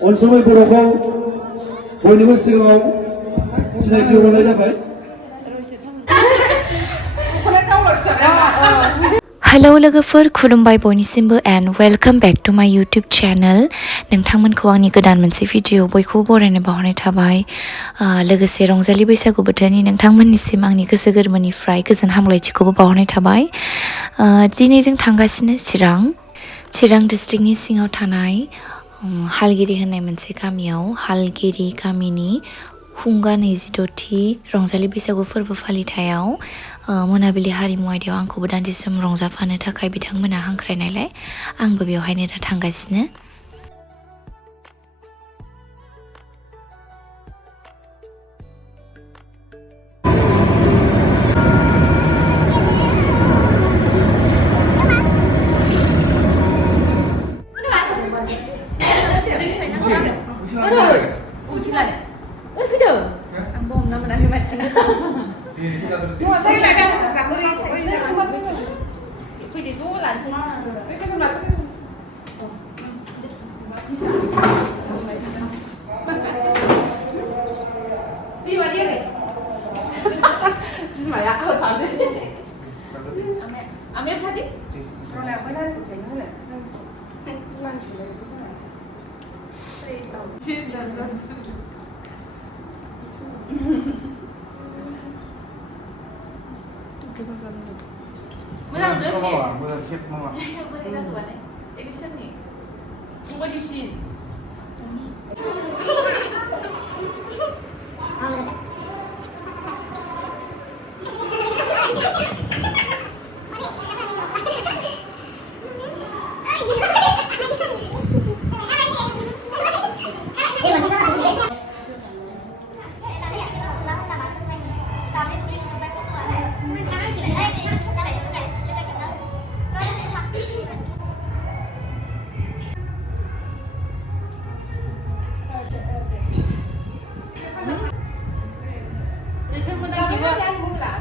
원성을 보러고 본인을 쓰고 진행해 원하자봐요 Hello लोगोफोर खुलुमबाय बयनिसिमबो and welcome back to my YouTube channel नोंथांमोनखौ आंनि गोदान मोनसे भिडिअ बयखौबो बरायनो बावहरनाय थाबाय लोगोसे रंजालि बैसागु बोथोरनि नोंथांमोननिसिम आंनि गोसो गोरबोनिफ्राय गोजोन हामलायथिखौबो बावहरनाय थाबाय दिनै जों थांगासिनो चिरां डिस्ट्रिक्टनि सिङाव थानाय हालगिरि होननाय मोनसे गामियाव हालगिरि गामिनि हुंगा 26थि रंजालि बैसागु फोरबो फालिथायाव मोनाबिलि हारिमु आयदायाव आंखौबो दान्दिसे सम रंजाफानो थाखाय बिथांमोना हांख्रायनायलाय आंबो बेवहायनो दा थांगासिनो Em thắt đi. Rồi làm cái đó thì nó là lăn chỉ lấy cái Mới làm được chị. Mưa khiếp mưa. Mới ra cửa này. Edition nhỉ. Không có edition.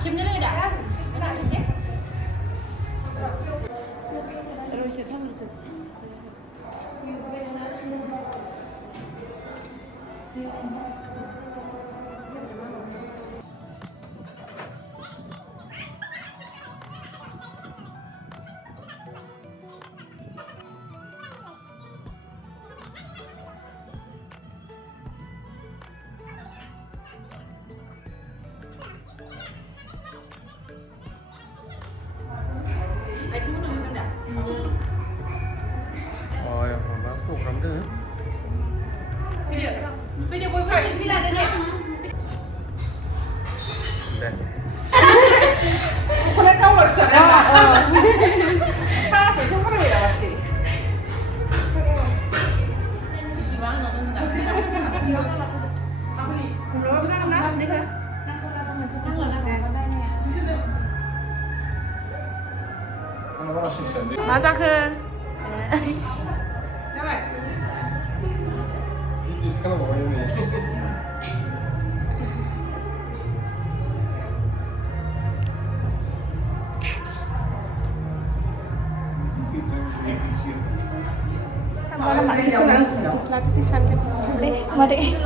Kimnya lagi dah? Mana kimnya? Rồi, còn bác phụ lắm nữa. Video boy first selfie lah dia. Đây. Con đã đau rồi sợ ta sẽ không có gì là gì Gimana nonton dah? apa nih berapa kita kenal nih kan Nó bắt đầu sinh sản đi. 맞아 그 Các bạn Chị sẽ làm cái gì?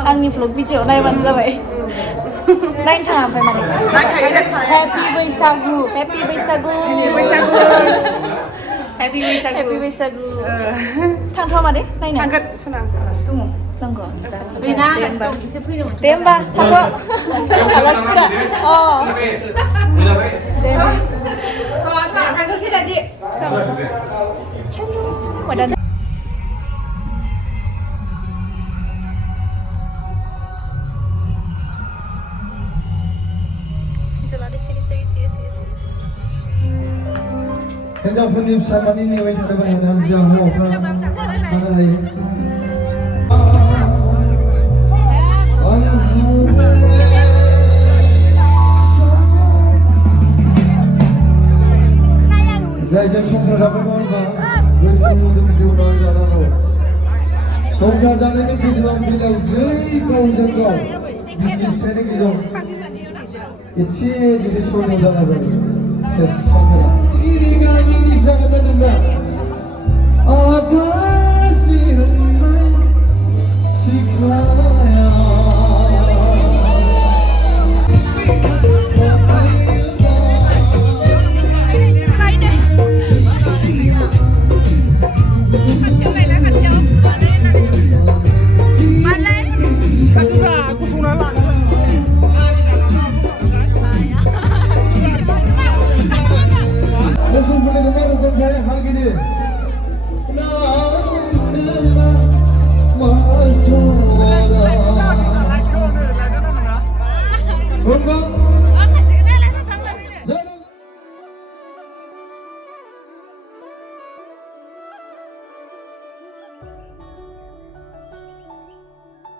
आंनि vlog video नायबानो जाबाय नायनो थाङा ओमफ्राय माने happy बैसागु happy बैसागु happy बैसागु थांथ'वा मादै नायनो angkat sana dङ नंगौ Bina, bisa feel. दे होमबा थांथ' आलासिफोरा दे Angkat sih tadi. Wadah 현장부님 사관님이 왜 저러면 남자하고 하나에 이제 총살 잡아놓은 거 열심히 지고 나온 자라고 총살 잡는 비즈럼 비lang zơi câu dân cầu 미심 세는 기종 이치에 이제 소리 자라고 세상에 이리가 이리 사가든가 아바시는 말 건강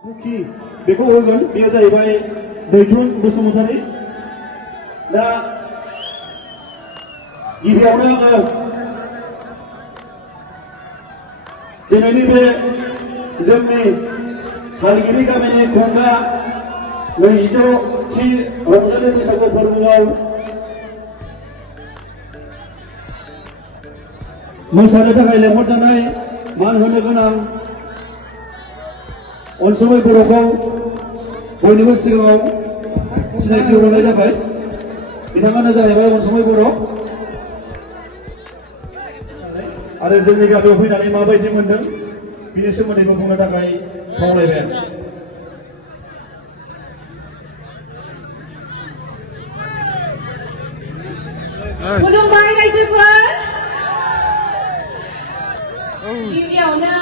cookie बेखौ होगोन बेयो जाहैबाय मैथुन बसुमतारी दा गिबियावनो आङो दिनैनि बे जोंनि हालगिरि गामिनि खुंगा 26थि रंजालि बैसागु फोरबोआव मोसानो थाखाय लेंहरजानाय मान होनो गोनां अनसुमै बर'खौ बयनिबो सिगाङाव सिनायथि होनाय जाबाय बिथाङानो जाहैबाय अनसुमै बर' आरो जोंनि गामियाव फैनानै माबायदि मोनदों बिनि सोमोन्दैबो बुंनो थाखाय खावलायबाय आं खुलुमबाय रायजोफोर गिबियावनो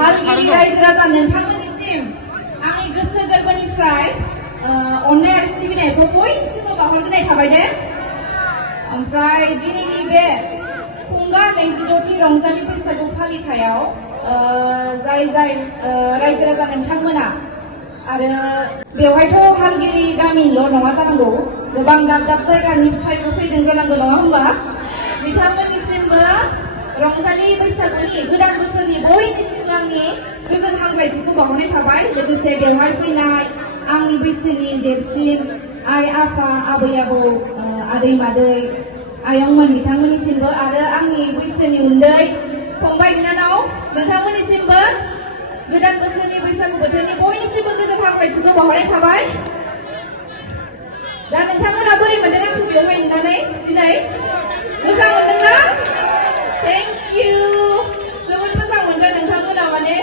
हालगिरि रायजो राजा नोंथांमोननिसिम आंनि गोसो गोरबोनिफ्राय अननाय आरो सिबिनायखौ बयनिसिमबो बावहरग्रोनाय थाबाय दे ओमफ्राय दिनैनि बे खुंगा 26थि रंजालि बैसागु फालिथायाव जाय रायजो राजा नोंथांमोना आरो बेवहायथ' हालगिरि गामिल' नङा जानांगौ गोबां दाब दाब जायगानिफ्रायबो फैदों जानांगौ नङा होमबा बिथांमोननिसिमबो रंजालि बैसागुनि गोदान बोसोरनि बयनिसिमबो आंनि गोजोन हामलायथिखौ बावहरनाय थाबाय लोगोसे बेवहाय फैनाय आंनि बैसोनि देरसिन आइ आफा आबै आबौ आदै मादै आयंमोन बिथांमोननिसिमबो आरो आंनि बैसोनि उन्दै फंबाय बिनानाव नोंथांमोननिसिमबो गोदान बोसोरनि बैसागु बोथोरनि बयनिसिमबो गोजोन हामलायथिखौ बावहरनाय थाबाय दा नोंथांमोना बोरै मोनदों आंखौ बेवहाय नुनानै दिनै मोजां मोनदोंना थेंक इउ जोबोद मोजां मोनदों नोंथांमोना माने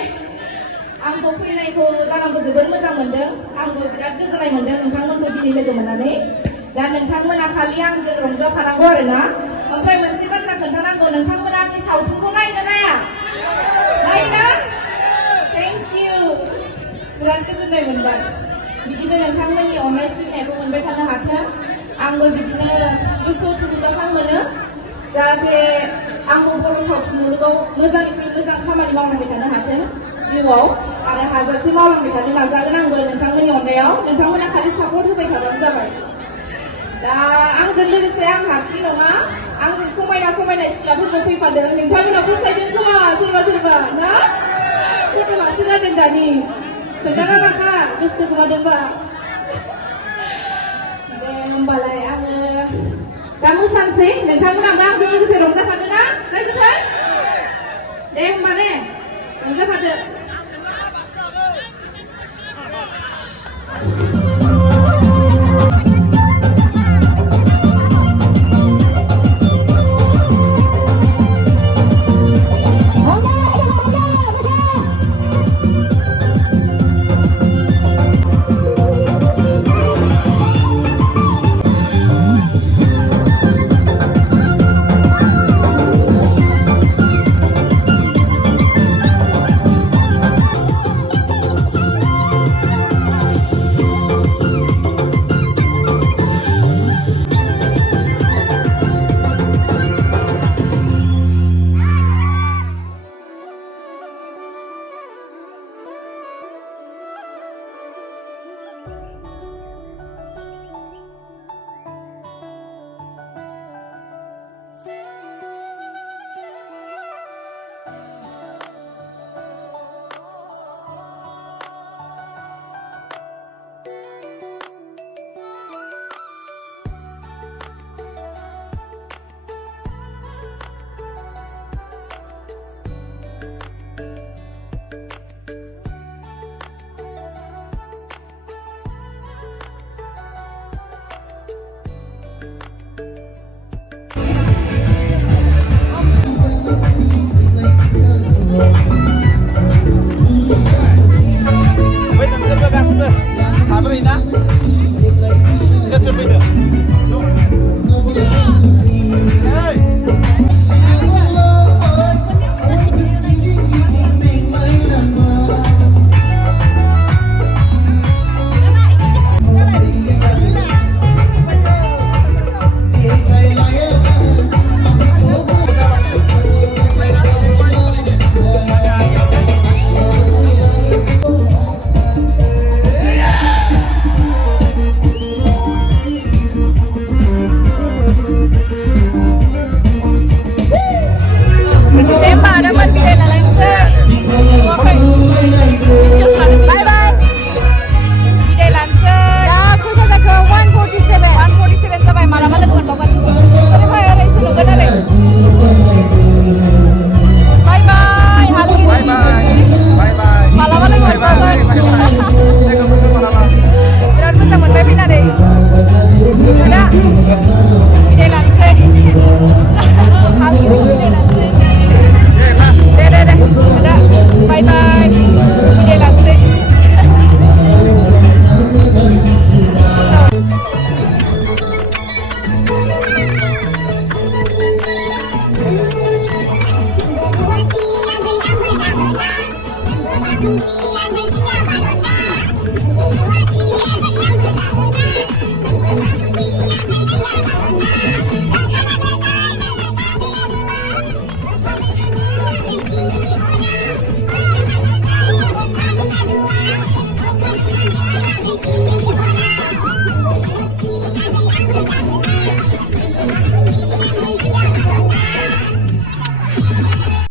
आंखौ फैनायखौ जानांगौ जोबोद मोजां मोनदों आंबो बिराद गोजोननाय मोनदों नोंथांमोनखौ दिनै लोगो मोननानै दा नोंथांमोना खालि आंजों रंजाफानांगौ आरोना ओमफ्राय मोनसे बाथ्रा खोन्थानांगौ नोंथांमोना आंनि सावथुनखौ नायनो नाया नायोना थेंक इउ बिराद गोजोननाय मोनबाय बिदिनो नोंथांमोननि अननाय सिबिनायखौ मोनबाय थानो हाथों आंबो बिदिनो गोसोआव थुलुंगाखां मोनो जाहाथे आंबो बर' सावथुन मुलुगाव मोजांनिफ्राय मोजां खामानि मावलांबाय थानो हाथों जिउआव आरो हाजासे मावलांबाय थानो नाजागोन आंबो नोंथांमोननि अननायाव नोंथांमोना खालि सापर्ट होबाय थाबानो जाबाय दा आंजों लोगोसे आं हारसिं नङा आंजों समायना समायना सिख्लाफोरबो फैफादों नोंथांमोना फसायदों खोमा सोरबा सोरबा ना फट' लासो जादों दानि खोन्थाना लाखा गोसो खोमादोंबा दे होमबालाय आङो दा मोसानोसै नोंथांमोनाबो आंजों लोगोसे रंजाफादो ना रायजोफोर दे होमबा ने रंजाफादो Thank you.